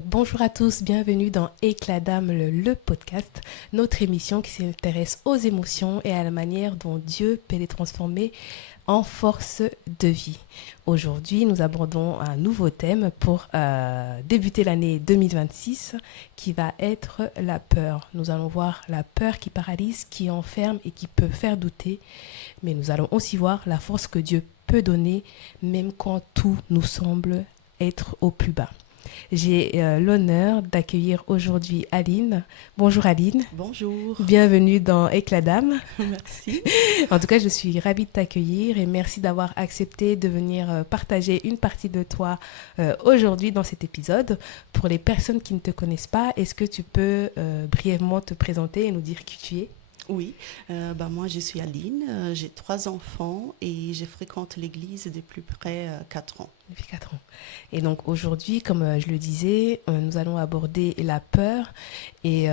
Bonjour à tous, bienvenue dans Éclat d'âme, le podcast, notre émission qui s'intéresse aux émotions et à la manière dont Dieu peut les transformer en force de vie. Aujourd'hui, nous abordons un nouveau thème pour débuter l'année 2026 qui va être la peur. Nous allons voir la peur qui paralyse, qui enferme et qui peut faire douter, mais nous allons aussi voir la force que Dieu peut donner même quand tout nous semble être au plus bas. J'ai l'honneur d'accueillir aujourd'hui Aline. Bonjour Aline. Bonjour. Bienvenue dans Éclat d'âme. Merci. En tout cas, je suis ravie de t'accueillir et merci d'avoir accepté de venir partager une partie de toi aujourd'hui dans cet épisode. Pour les personnes qui ne te connaissent pas, est-ce que tu peux brièvement te présenter et nous dire qui tu es? Oui, moi je suis Aline, j'ai 3 enfants et je fréquente l'église depuis près 4 ans. Depuis 4 ans. Et donc aujourd'hui, comme je le disais, nous allons aborder la peur et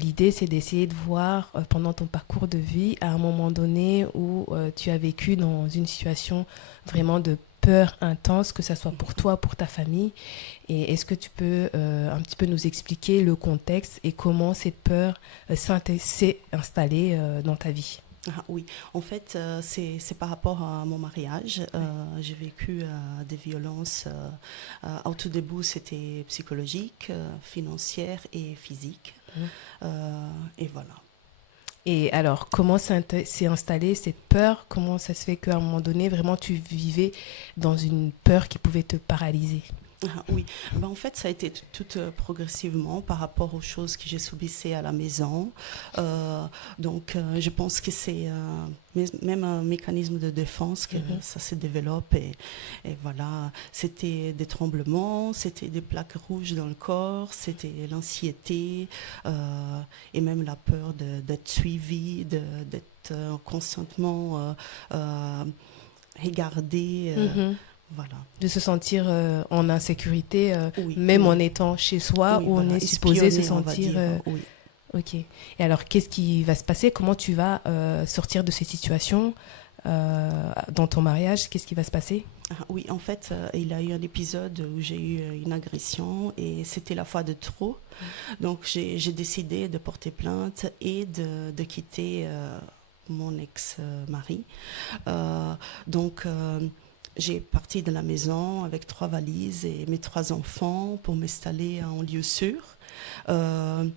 l'idée c'est d'essayer de voir pendant ton parcours de vie à un moment donné où tu as vécu dans une situation vraiment de peur intense, que ça soit pour toi, pour ta famille. Et est-ce que tu peux un petit peu nous expliquer le contexte et comment cette peur s'est installée dans ta vie? Ah, oui, en fait, c'est par rapport à mon mariage. J'ai vécu des violences. Au tout début, c'était psychologique, financière et physique. Et voilà. Et alors, comment s'est installée cette peur? Comment ça se fait qu'à un moment donné, vraiment, tu vivais dans une peur qui pouvait te paralyser? Ah, oui, en fait, ça a été tout progressivement par rapport aux choses que j'ai subissées à la maison. Je pense que c'est même un mécanisme de défense que ça se développe. Et voilà, c'était des tremblements, c'était des plaques rouges dans le corps, c'était l'anxiété et même la peur d'être suivi, d'être constamment regardé. Mhm. Voilà. De se sentir en insécurité, Oui, même oui. en étant chez soi, Oui, où on voilà, est supposé se espionner, on va sentir... dire, oui. Ok. Et alors, qu'est-ce qui va se passer? Comment tu vas sortir de cette situation dans ton mariage? Qu'est-ce qui va se passer? Ah, oui, en fait, il y a eu un épisode où j'ai eu une agression et c'était la fois de trop. Donc, j'ai décidé de porter plainte et de quitter mon ex-mari. Euh, donc, j'ai parti de la maison avec 3 valises et mes 3 enfants pour m'installer en lieu sûr. Euh,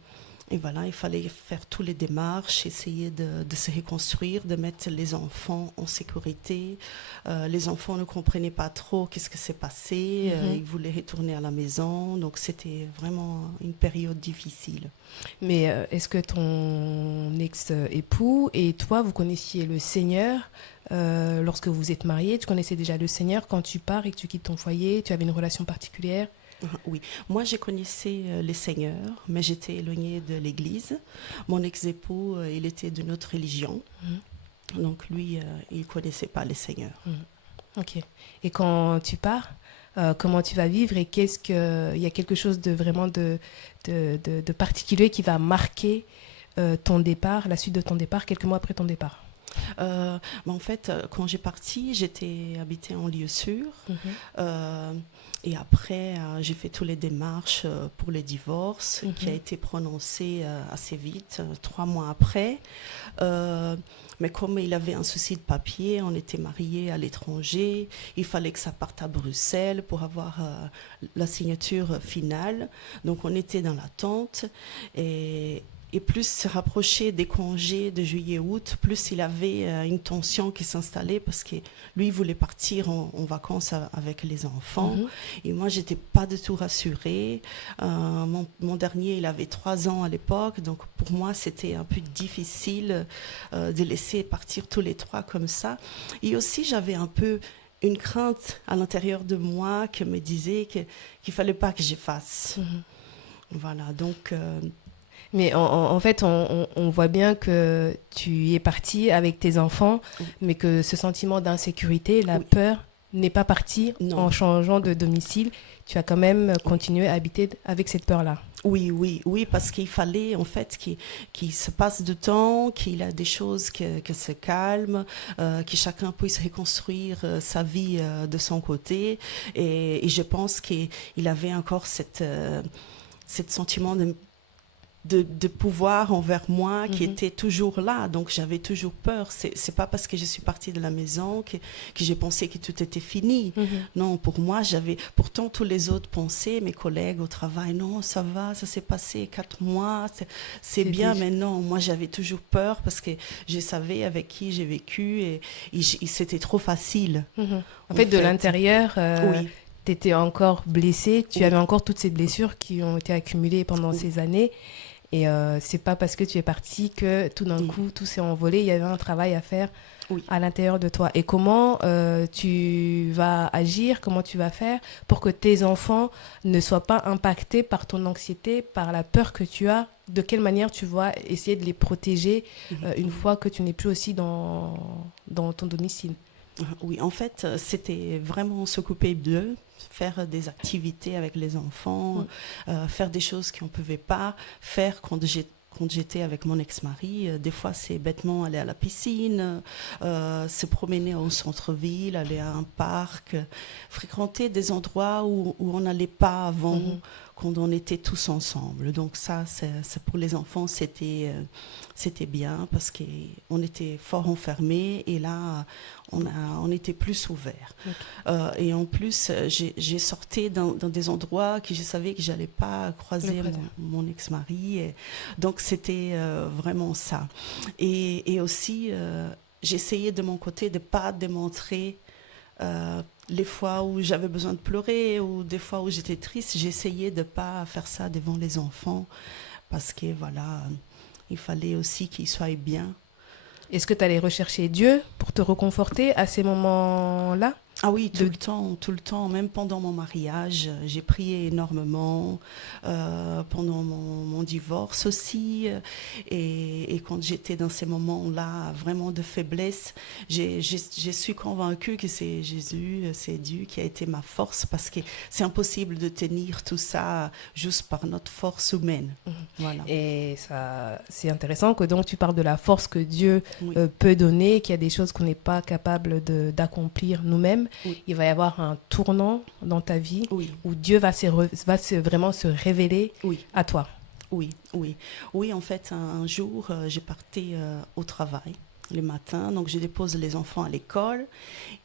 Et voilà, il fallait faire toutes les démarches, essayer de se reconstruire, de mettre les enfants en sécurité. Les enfants ne comprenaient pas trop qu'est-ce que s'est passé. Ils voulaient retourner à la maison. Donc, c'était vraiment une période difficile. Mais est-ce que ton ex-époux et toi, vous connaissiez le Seigneur lorsque vous êtes mariés? Tu connaissais déjà le Seigneur quand tu pars et que tu quittes ton foyer? Tu avais une relation particulière? Oui, moi je connaissais les seigneurs, mais j'étais éloignée de l'église. Mon ex-époux, il était d'une autre religion. Donc lui, il ne connaissait pas les seigneurs. Ok. Et quand tu pars, comment tu vas vivre et il y a quelque chose de vraiment de particulier qui va marquer ton départ, la suite de ton départ, quelques mois après ton départ? En fait, quand j'ai parti, j'étais habitée en lieu sûr. Euh, et après, j'ai fait toutes les démarches pour le divorce qui a été prononcé assez vite, 3 mois après. Mais comme il avait un souci de papier, on était mariés à l'étranger, il fallait que ça parte à Bruxelles pour avoir la signature finale. Donc on était dans l'attente et plus se rapprochait des congés de juillet-août, plus il avait une tension qui s'installait parce que lui, il voulait partir en vacances avec les enfants. Et moi, j'étais pas du tout rassurée. Mon dernier, il avait 3 ans à l'époque. Donc, pour moi, c'était un peu difficile de laisser partir tous les 3 comme ça. Et aussi, j'avais un peu une crainte à l'intérieur de moi qui me disait qu'il fallait pas que j'efface. Voilà, donc... Mais en fait, on voit bien que tu es partie avec tes enfants, mais que ce sentiment d'insécurité, la oui. peur n'est pas parti en changeant de domicile. Tu as quand même continué à habiter avec cette peur-là. Oui, parce qu'il fallait en fait qu'il se passe du temps, qu'il y a des choses que se calment, que chacun puisse reconstruire sa vie de son côté. Et je pense qu'il avait encore cette sentiment de pouvoir envers moi qui était toujours là. Donc j'avais toujours peur. C'est pas parce que je suis partie de la maison que j'ai pensé que tout était fini. Non, pour moi, pourtant tous les autres pensaient, mes collègues au travail, non, ça va, ça s'est passé 4 mois, c'est bien, mais non, moi j'avais toujours peur parce que je savais avec qui j'ai vécu et c'était trop facile. En fait, de l'intérieur, oui. tu étais encore blessée, tu avais encore toutes ces blessures qui ont été accumulées pendant ces années. Et c'est pas parce que tu es partie que tout d'un coup tout s'est envolé. Il y avait un travail à faire à l'intérieur de toi. Et comment tu vas agir, comment tu vas faire pour que tes enfants ne soient pas impactés par ton anxiété, par la peur que tu as? De quelle manière tu vas essayer de les protéger une fois que tu n'es plus aussi dans ton domicile? Oui, en fait, c'était vraiment s'occuper d'eux, faire des activités avec les enfants, faire des choses qu'on ne pouvait pas faire quand j'étais avec mon ex-mari. Des fois, c'est bêtement aller à la piscine, se promener au centre-ville, aller à un parc, fréquenter des endroits où on n'allait pas avant, quand on était tous ensemble. Donc ça, c'est pour les enfants, c'était bien parce qu'on était fort enfermés et là, on était plus ouverts. Et en plus, j'ai sorti dans des endroits que je savais que je n'allais pas croiser mon ex-mari. Donc c'était vraiment ça. Et aussi, j'essayais de mon côté de ne pas démontrer les fois où j'avais besoin de pleurer ou des fois où j'étais triste. J'essayais de ne pas faire ça devant les enfants parce que voilà, il fallait aussi qu'ils soient bien. Est-ce que tu allais rechercher Dieu pour te reconforter à ces moments-là? Ah oui, tout le temps, même pendant mon mariage, j'ai prié énormément, pendant mon divorce aussi, et quand j'étais dans ces moments-là vraiment de faiblesse, je suis convaincue que c'est Jésus, c'est Dieu qui a été ma force, parce que c'est impossible de tenir tout ça juste par notre force humaine. Voilà. Et ça, c'est intéressant que donc tu parles de la force que Dieu peut donner, qu'il y a des choses qu'on n'est pas capable d'accomplir nous-mêmes. Il va y avoir un tournant dans ta vie où Dieu va vraiment se révéler à toi. Oui, en fait, un jour, j'ai parti au travail le matin, donc je dépose les enfants à l'école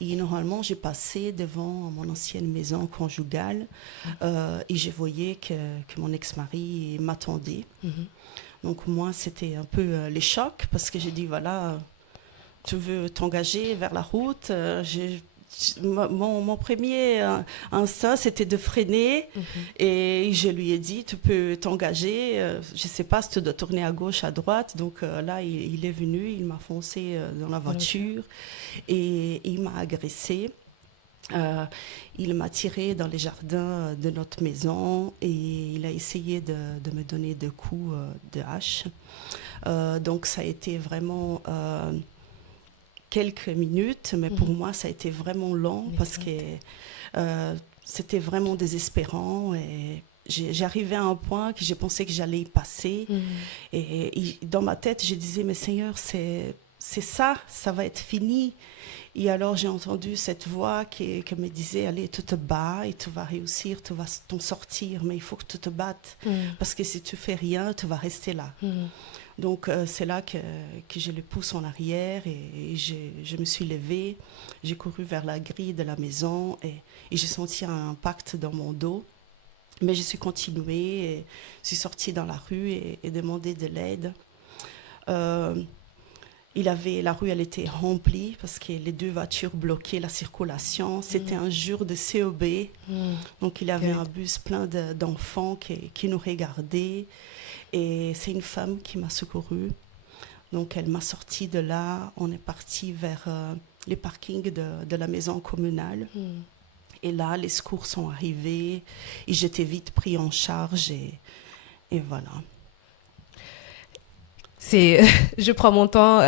et normalement, j'ai passé devant mon ancienne maison conjugale et je voyais que mon ex-mari m'attendait. Donc moi, c'était un peu les chocs parce que j'ai dit, voilà, tu veux t'engager vers la route, mon premier instinct, c'était de freiner et je lui ai dit, tu peux t'engager, je ne sais pas si tu dois tourner à gauche, à droite. Donc là, il est venu, il m'a foncé dans la voiture et il m'a agressée. Il m'a tiré dans les jardins de notre maison et il a essayé de me donner des coups de hache. Donc ça a été vraiment... quelques minutes, mais pour moi, ça a été vraiment long parce que c'était vraiment désespérant et j'arrivais à un point que je pensais que j'allais y passer. Et dans ma tête, je disais, mais Seigneur, c'est ça va être fini. Et alors, j'ai entendu cette voix qui me disait, allez, tu te bats et tu vas réussir, tu vas t'en sortir, mais il faut que tu te battes parce que si tu fais rien, tu vas rester là. Donc c'est là que je le pousse en arrière et je me suis levée, j'ai couru vers la grille de la maison et j'ai senti un impact dans mon dos. Mais je suis continuée, et je suis sortie dans la rue et demandé de l'aide. La rue, elle était remplie parce que les 2 voitures bloquaient la circulation. C'était un jour de COB, donc il y avait un bus plein d'enfants qui nous regardaient. Et c'est une femme qui m'a secourue. Donc, elle m'a sortie de là. On est parti vers les parkings de la maison communale. Et là, les secours sont arrivés. Et j'étais vite pris en charge. Et voilà. je prends mon temps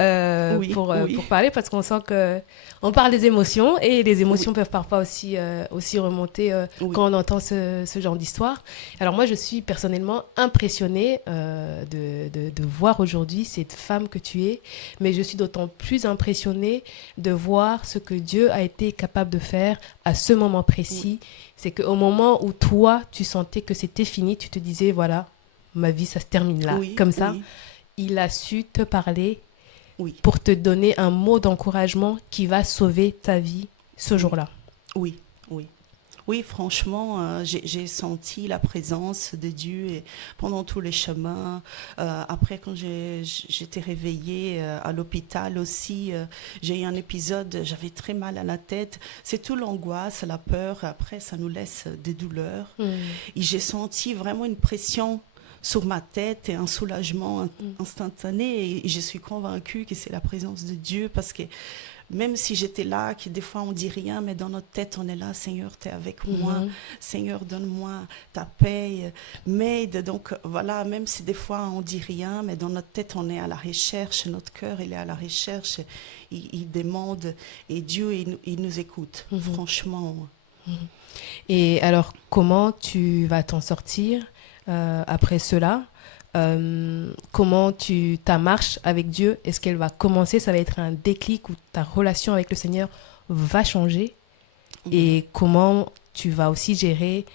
Oui, oui, pour parler parce qu'on sent que on parle des émotions et les émotions oui, peuvent parfois aussi remonter oui, quand on entend ce genre d'histoire. Alors moi, je suis personnellement impressionnée de voir aujourd'hui cette femme que tu es, mais je suis d'autant plus impressionnée de voir ce que Dieu a été capable de faire à ce moment oui, précis. C'est qu'au moment où toi, tu sentais que c'était fini, tu te disais, voilà, ma vie, ça se termine là. oui, Comme ça, oui, il a su te parler oui, pour te donner un mot d'encouragement qui va sauver ta vie ce oui, jour-là. oui, oui. Oui, franchement, j'ai senti la présence de Dieu et pendant tous les chemins. Après, quand j'étais réveillée à l'hôpital aussi, j'ai eu un épisode, j'avais très mal à la tête. C'est tout l'angoisse, la peur. Après, ça nous laisse des douleurs. Mm, Et j'ai senti vraiment une pression sur ma tête et un soulagement mm, instantané. Et je suis convaincue que c'est la présence de Dieu parce que même si j'étais là, que des fois on dit rien, mais dans notre tête on est là, Seigneur, tu es avec moi, mhm, Seigneur, donne-moi ta paix, m'aide. Donc voilà, même si des fois on dit rien, mais dans notre tête on est à la recherche, notre cœur il est à la recherche, il demande et Dieu il nous écoute, mhm, franchement. mhm. Et alors, comment tu vas t'en sortir après cela? Comment ta marche avec Dieu, est-ce qu'elle va commencer? Ça va être un déclic où ta relation avec le Seigneur va changer? Oui, Et comment tu vas aussi gérer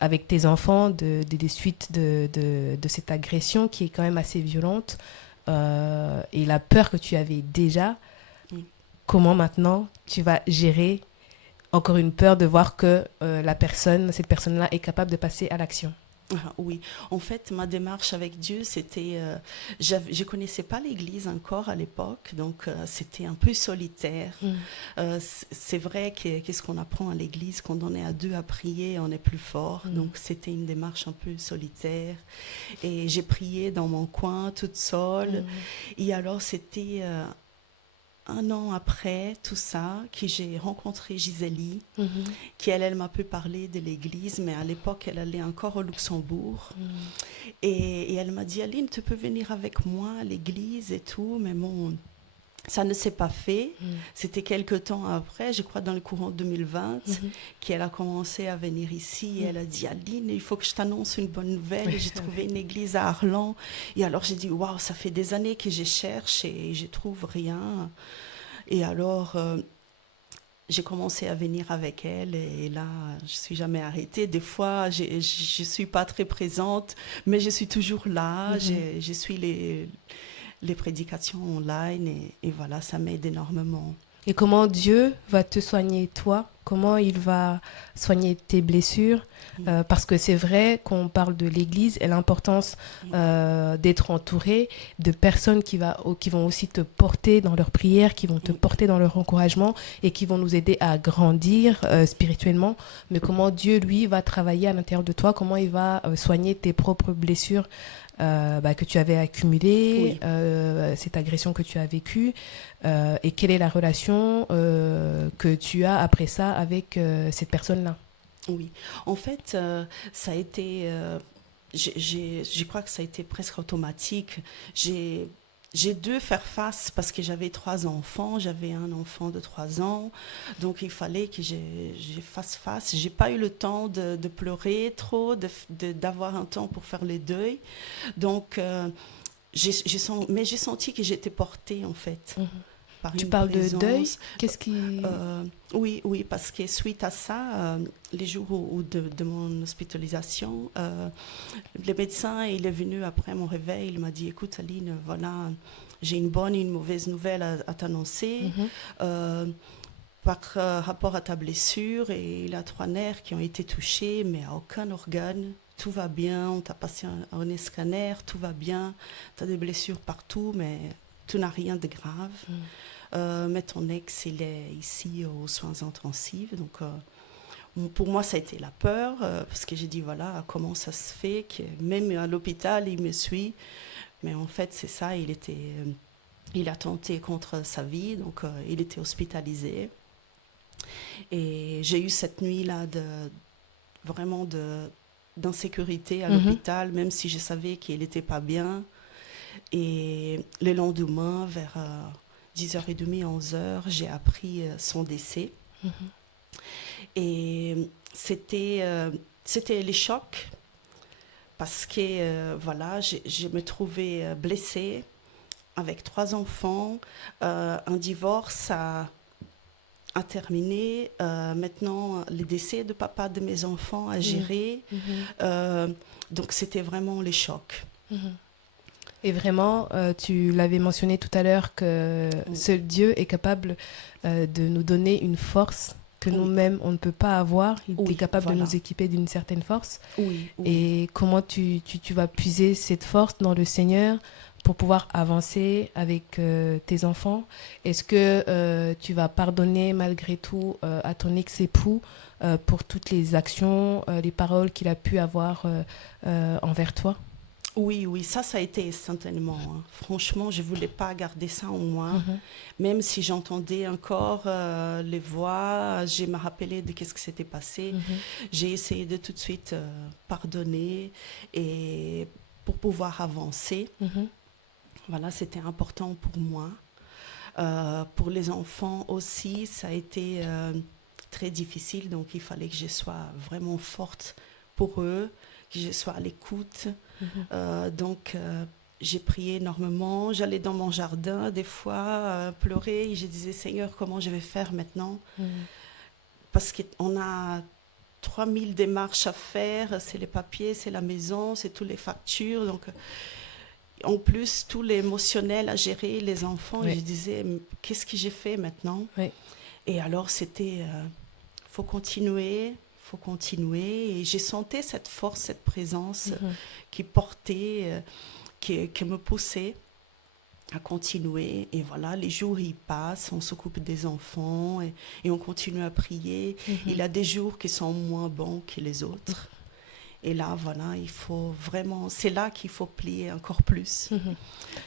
avec tes enfants des suites de cette agression qui est quand même assez violente et la peur que tu avais déjà, oui. comment maintenant tu vas gérer encore une peur de voir que cette personne-là est capable de passer à l'action. Ah, oui, en fait, ma démarche avec Dieu, c'était, je connaissais pas l'Église encore à l'époque, donc c'était un peu solitaire. Mm, C'est vrai que qu'est-ce qu'on apprend à l'Église quand on est à deux à prier, on est plus fort. mm, Donc c'était une démarche un peu solitaire. Et j'ai prié dans mon coin toute seule. mm, Et alors c'était un an après tout ça que j'ai rencontré Gisèle mhm, qui elle m'a peu parlé de l'église, mais à l'époque elle allait encore au Luxembourg. mm, Et elle m'a dit, Aline, tu peux venir avec moi à l'église et tout, mais bon, ça ne s'est pas fait. mm, C'était quelque temps après, je crois dans le courant 2020, mhm, qu'elle a commencé à venir ici. Et mm. elle a dit, Aline, il faut que je t'annonce une bonne nouvelle. Et j'ai Ah trouvé ouais. une église à Arlan. Et alors j'ai dit, waouh, ça fait des années que je cherche et je trouve rien. Et alors, j'ai commencé à venir avec elle et là, je suis jamais arrêtée. Des fois, je suis pas très présente, mais je suis toujours là. Mhm. Je suis les prédications online et voilà, ça m'aide énormément. Et comment Dieu va te soigner toi? Comment il va soigner tes blessures? Mm, Parce que c'est vrai qu'on parle de l'Église et l'importance mm, d'être entouré de personnes qui vont aussi te porter dans leurs prières, qui vont te mm, porter dans leur encouragement et qui vont nous aider à grandir spirituellement. Mais comment Dieu, lui, va travailler à l'intérieur de toi? Comment il va soigner tes propres blessures que tu avais accumulées, oui. cette agression que tu as vécue? Et quelle est la relation que tu as après ça avec cette personne-là? Oui, en fait, ça a été, je crois que ça a été presque automatique. J'ai, j'ai dû faire face parce que j'avais trois enfants, j'avais un enfant de 3 ans, donc il fallait que je fasse face. J'ai pas eu le temps de pleurer trop, d'avoir un temps pour faire les deuils, donc mais j'ai senti que j'étais portée en fait Mhm. par Tu une parles de deuil. présence. Qu'est-ce qui... Oui, oui, parce que suite à ça, les jours de mon hospitalisation, le médecin, il est venu après mon réveil, il m'a dit, écoute Aline, voilà, j'ai une bonne et une mauvaise nouvelle à t'annoncer. Mhm, Euh, Par rapport à ta blessure, et il a 3 nerfs qui ont été touchés, mais à aucun organe. Tout va bien, on t'a passé un scanner, tout va bien, tu as des blessures partout, mais tout n'a rien de grave. mhm, Mais ton ex, il est ici aux soins intensifs. Donc, pour moi, ça a été la peur, parce que j'ai dit, voilà, comment ça se fait que même à l'hôpital, il me suit. Mais en fait, c'est ça, il a tenté contre sa vie, donc il était hospitalisé. Et j'ai eu cette nuit-là vraiment d'insécurité à mhm, l'hôpital, même si je savais qu'il n'était pas bien. Et le lendemain, vers 10h30, 11h, j'ai appris son décès. Et c'était les chocs parce que voilà, je me trouvais blessée avec 3 enfants, un divorce a terminé, maintenant le décès de papa de mes enfants à gérer, donc c'était vraiment les chocs. Et vraiment, tu l'avais mentionné tout à l'heure que seul Dieu est capable de nous donner une force que nous-mêmes, on ne peut pas avoir. Il est capable de nous équiper d'une certaine force. Et comment tu vas puiser cette force dans le Seigneur pour pouvoir avancer avec tes enfants? Est-ce que tu vas pardonner malgré tout à ton ex-époux pour toutes les actions, les paroles qu'il a pu avoir envers toi? Oui, ça a été instantanément. Hein. Franchement, je ne voulais pas garder ça en moi. Même si j'entendais encore les voix, je me rappelais de ce qui s'était passé. J'ai essayé de tout de suite pardonner et pour pouvoir avancer. Voilà, c'était important pour moi. Pour les enfants aussi, ça a été très difficile. Donc, il fallait que je sois vraiment forte pour eux, que je sois à l'écoute. Donc, j'ai prié énormément. J'allais dans mon jardin, des fois, pleurer. Et je disais, Seigneur, comment je vais faire maintenant? Parce qu'on a 3000 démarches à faire. C'est les papiers, c'est la maison, c'est toutes les factures. Donc, en plus, tout l'émotionnel à gérer, les enfants. Et je disais, qu'est-ce que j'ai fait maintenant? Et alors, c'était, faut continuer. Et j'ai senti cette force, cette présence qui portait, qui me poussait à continuer. Et voilà, les jours y passent, on s'occupe des enfants et on continue à prier. Il y a des jours qui sont moins bons que les autres. Et là, voilà, il faut vraiment, c'est là qu'il faut plier encore plus.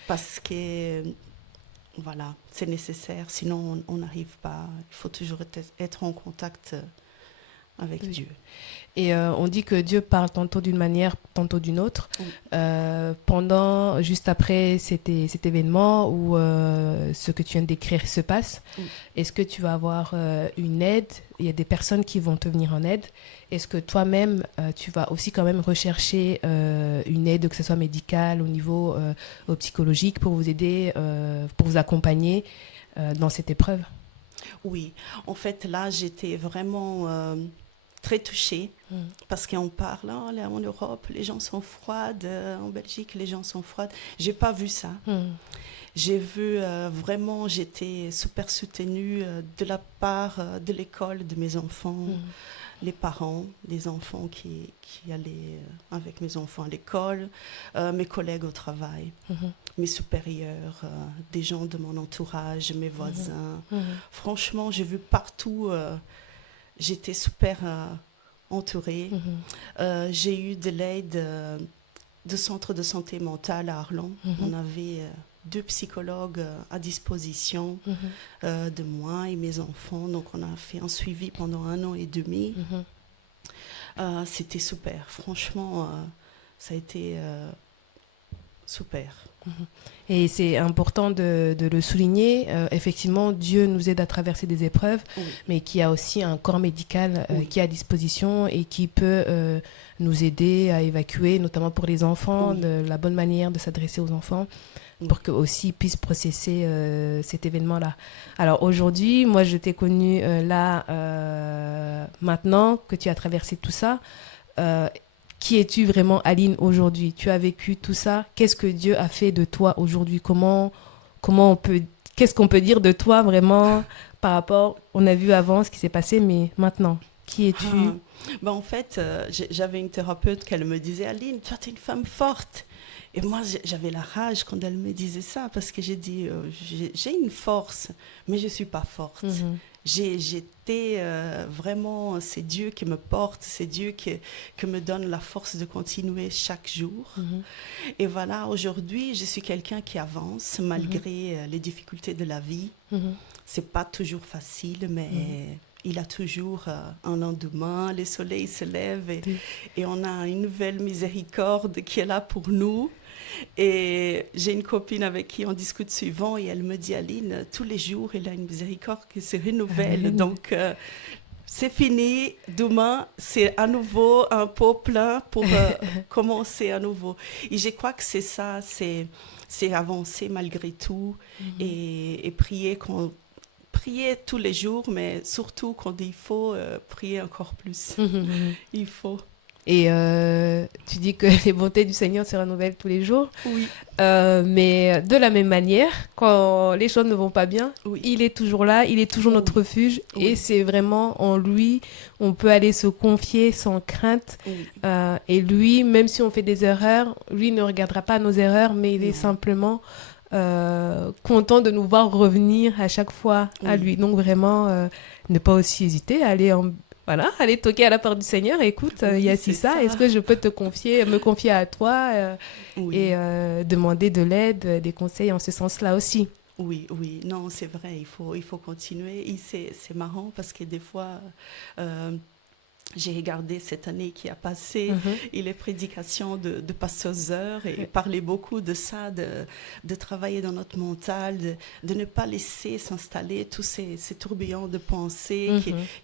Parce que, voilà, c'est nécessaire. Sinon, on n'arrive pas. Il faut toujours être en contact avec Dieu. Et on dit que Dieu parle tantôt d'une manière, tantôt d'une autre. Juste après cet événement où ce que tu viens de décrire se passe, est-ce que tu vas avoir une aide? Il y a des personnes qui vont te venir en aide. Est-ce que toi-même, tu vas aussi quand même rechercher une aide, que ce soit médicale, au niveau psychologique, pour vous aider, pour vous accompagner dans cette épreuve? Oui, en fait, là, j'étais vraiment très touchée parce qu'on parle, oh, là, en Europe, les gens sont froides, en Belgique, les gens sont froides. J'ai pas vu ça. J'ai vu vraiment, j'étais super soutenue de la part de l'école de mes enfants, les parents des enfants qui allaient avec mes enfants à l'école, mes collègues au travail, mes supérieurs, des gens de mon entourage, mes voisins. Franchement, j'ai vu partout, j'étais super entourée. J'ai eu de l'aide de centre de santé mentale à Arlon. On avait 2 psychologues à disposition de moi et mes enfants. Donc, on a fait un suivi pendant 1 an et demi. C'était super. Franchement, ça a été super. Et c'est important de le souligner. Effectivement, Dieu nous aide à traverser des épreuves, mais qu'il y a aussi un corps médical qui est à disposition et qui peut nous aider à évacuer, notamment pour les enfants, de la bonne manière de s'adresser aux enfants, pour qu'eux aussi puissent processer cet événement-là. Alors aujourd'hui, moi je t'ai connue maintenant que tu as traversé tout ça. Qui es-tu vraiment, Aline, aujourd'hui? Tu as vécu tout ça. Qu'est-ce que Dieu a fait de toi aujourd'hui? Qu'est-ce qu'on peut dire de toi vraiment par rapport, on a vu avant ce qui s'est passé, mais maintenant, qui es-tu? En fait, j'avais une thérapeute qui me disait, Aline, toi, tu es une femme forte. Et moi, j'avais la rage quand elle me disait ça, parce que j'ai dit, j'ai une force, mais je ne suis pas forte. J'étais vraiment, c'est Dieu qui me porte, c'est Dieu qui me donne la force de continuer chaque jour. Et voilà, aujourd'hui, je suis quelqu'un qui avance malgré les difficultés de la vie. C'est pas toujours facile, mais il a toujours un lendemain, le soleil se lève et on a une nouvelle miséricorde qui est là pour nous. Et j'ai une copine avec qui on discute souvent et elle me dit, Aline, tous les jours, il a une miséricorde qui se renouvelle. Amen. Donc, c'est fini. Demain, c'est à nouveau un pot plein pour commencer à nouveau. Et je crois que c'est ça, c'est avancer malgré tout et prier tous les jours, mais surtout quand il faut prier encore plus. Il faut. Et tu dis que les bontés du Seigneur se renouvellent tous les jours. Oui. Mais de la même manière, quand les choses ne vont pas bien, il est toujours là, il est toujours notre refuge. Et c'est vraiment en lui, on peut aller se confier sans crainte. Et lui, même si on fait des erreurs, lui ne regardera pas nos erreurs, mais il est simplement content de nous voir revenir à chaque fois à lui. Donc vraiment, ne pas aussi hésiter à aller aller toquer à la porte du Seigneur. Écoute, il y a ça. Est-ce que je peux me confier à toi et demander de l'aide, des conseils en ce sens-là aussi. Oui, non, c'est vrai, il faut continuer. Et c'est marrant parce que des fois, j'ai regardé cette année qui a passé et les prédications de Pasteur Zeur et parlait beaucoup de ça, de travailler dans notre mental, de ne pas laisser s'installer tous ces tourbillons de pensée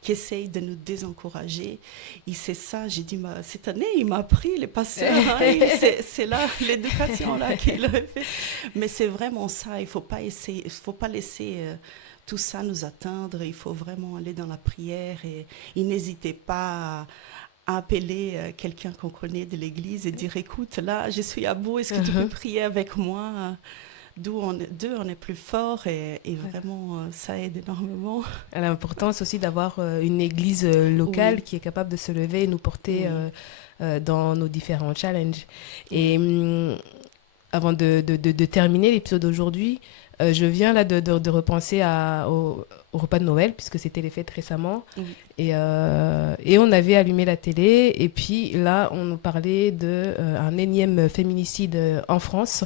qui essayent de nous désencourager. Et c'est ça, j'ai dit, cette année, il m'a appris, les pasteurs, c'est là, l'éducation là qu'il a fait. Mais c'est vraiment ça, il faut pas laisser tout ça nous atteindre, il faut vraiment aller dans la prière et n'hésitez pas à appeler quelqu'un qu'on connaît de l'église et dire écoute, là je suis à bout, est-ce que tu peux prier avec moi? Deux, on est plus fort et vraiment ça aide énormément. L'importance aussi d'avoir une église locale qui est capable de se lever et nous porter dans nos différents challenges. Et avant de terminer l'épisode d'aujourd'hui, je viens là de repenser au repas de Noël, puisque c'était les fêtes récemment. Et on avait allumé la télé, et puis là, on nous parlait d'un énième féminicide en France,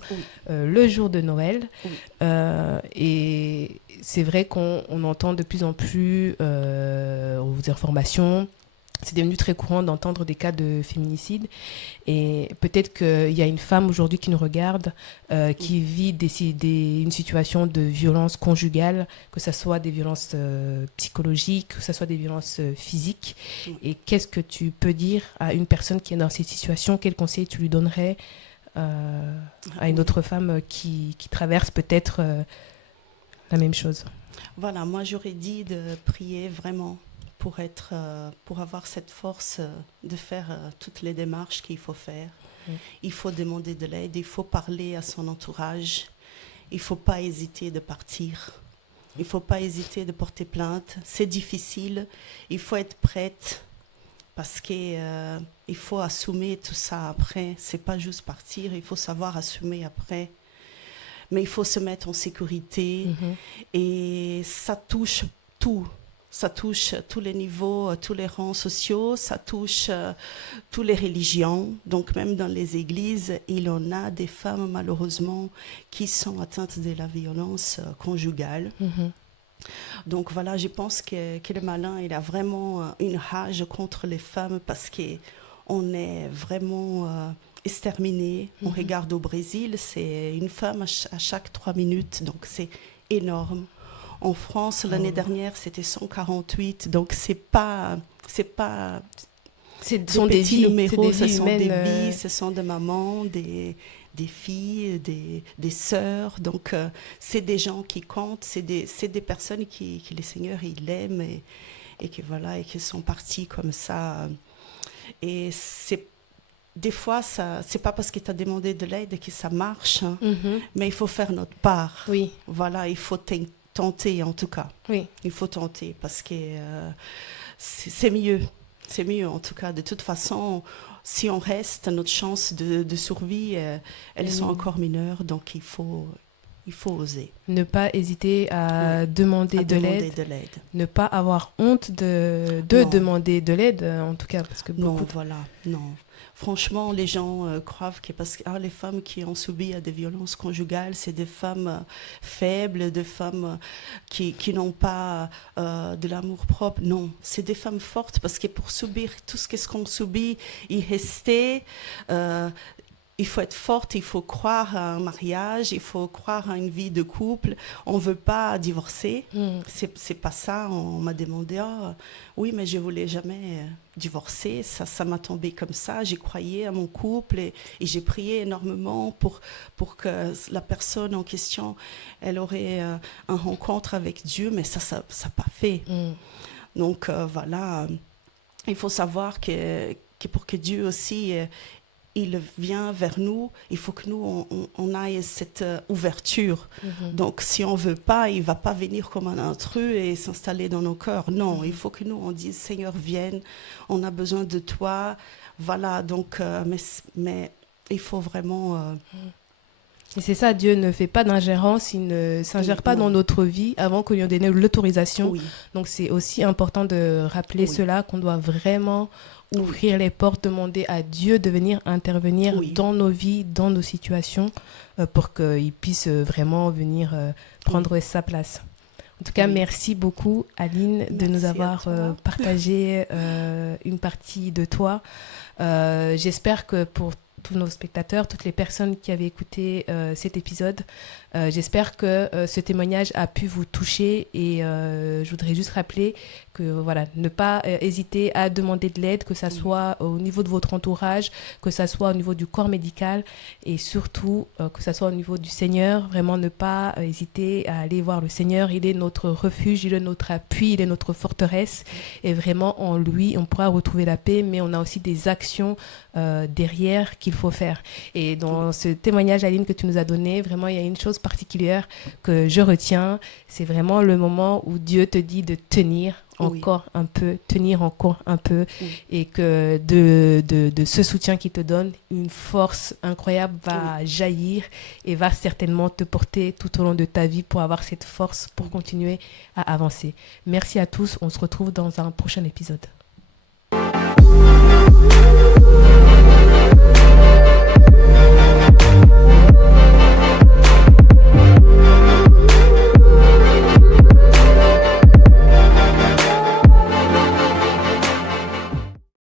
le jour de Noël. Et c'est vrai qu'on entend de plus en plus aux informations. C'est devenu très courant d'entendre des cas de féminicide et peut-être qu'il y a une femme aujourd'hui qui nous regarde, qui vit une situation de violence conjugale, que ce soit des violences psychologiques, que ce soit des violences physiques. Et qu'est-ce que tu peux dire à une personne qui est dans cette situation? Quel conseil tu lui donnerais à une autre femme qui traverse peut-être la même chose? Voilà, moi j'aurais dit de prier vraiment pour avoir cette force de faire toutes les démarches qu'il faut faire. Il faut demander de l'aide, il faut parler à son entourage, il ne faut pas hésiter de partir, il ne faut pas hésiter de porter plainte. C'est difficile, il faut être prête parce qu'il faut assumer tout ça après. Ce n'est pas juste partir, il faut savoir assumer après. Mais il faut se mettre en sécurité et ça touche tout. Ça touche tous les niveaux, tous les rangs sociaux, ça touche toutes les religions. Donc même dans les églises, il y en a des femmes malheureusement qui sont atteintes de la violence conjugale. Donc voilà, je pense que le malin, il a vraiment une rage contre les femmes parce qu'on est vraiment exterminés. On regarde au Brésil, c'est une femme à chaque 3 minutes, donc c'est énorme. En France, l'année dernière, c'était 148. Donc, ce sont des vies numéros, ce sont des vies, ce sont des mamans, des filles, des sœurs. Donc, c'est des gens qui comptent, c'est des personnes qui les seigneurs, ils aiment et qui sont partis comme ça. Et des fois, c'est pas parce qu'il t'a demandé de l'aide que ça marche, hein, mais il faut faire notre part. Oui. Voilà, il faut tenter en tout cas. Oui. Il faut tenter parce que c'est mieux. C'est mieux en tout cas. De toute façon, si on reste, notre chance de survie, elles sont encore mineures. Donc il faut oser. Ne pas hésiter à demander de l'aide. Ne pas avoir honte de demander de l'aide, en tout cas. Parce que Non, voilà. Non. Franchement, les gens croient que parce que les femmes qui ont subi des violences conjugales, c'est des femmes faibles, des femmes qui n'ont pas de l'amour propre. Non, c'est des femmes fortes parce que pour subir tout ce qu'on subit, y rester, il faut être forte, il faut croire à un mariage, il faut croire à une vie de couple. On ne veut pas divorcer. C'est pas ça. On m'a demandé, oui, mais je ne voulais jamais divorcer. Ça m'a tombé comme ça. J'ai croyé à mon couple et j'ai prié énormément pour que la personne en question, elle aurait une rencontre avec Dieu, mais ça n'a pas fait. Donc voilà, il faut savoir que pour que Dieu aussi... il vient vers nous, il faut que nous, on aille cette ouverture. Donc, si on ne veut pas, il ne va pas venir comme un intrus et s'installer dans nos cœurs. Non, il faut que nous, on dise, Seigneur, vienne, on a besoin de toi. Voilà, donc, mais il faut vraiment... Et c'est ça, Dieu ne fait pas d'ingérence, il ne s'ingère pas dans notre vie avant qu'on lui ait donné l'autorisation. Donc, c'est aussi important de rappeler cela, qu'on doit vraiment... ouvrir les portes, demander à Dieu de venir intervenir dans nos vies, dans nos situations, pour qu'il puisse vraiment venir prendre sa place. En tout cas, merci beaucoup, Aline, de nous avoir partagé une partie de toi. J'espère que pour tous nos spectateurs, toutes les personnes qui avaient écouté cet épisode, j'espère que ce témoignage a pu vous toucher et je voudrais juste rappeler que voilà, ne pas hésiter à demander de l'aide, que ça soit au niveau de votre entourage, que ça soit au niveau du corps médical et surtout que ça soit au niveau du Seigneur. Vraiment ne pas hésiter à aller voir le Seigneur. Il est notre refuge, il est notre appui, il est notre forteresse et vraiment en lui on pourra retrouver la paix, mais on a aussi des actions derrière qu'il faut faire. Et dans ce témoignage, Aline, que tu nous as donné, vraiment il y a une chose particulière que je retiens, c'est vraiment le moment où Dieu te dit de tenir encore un peu, tenir encore un peu et que de ce soutien qu'il te donne, une force incroyable va jaillir et va certainement te porter tout au long de ta vie pour avoir cette force pour continuer à avancer. Merci à tous, on se retrouve dans un prochain épisode.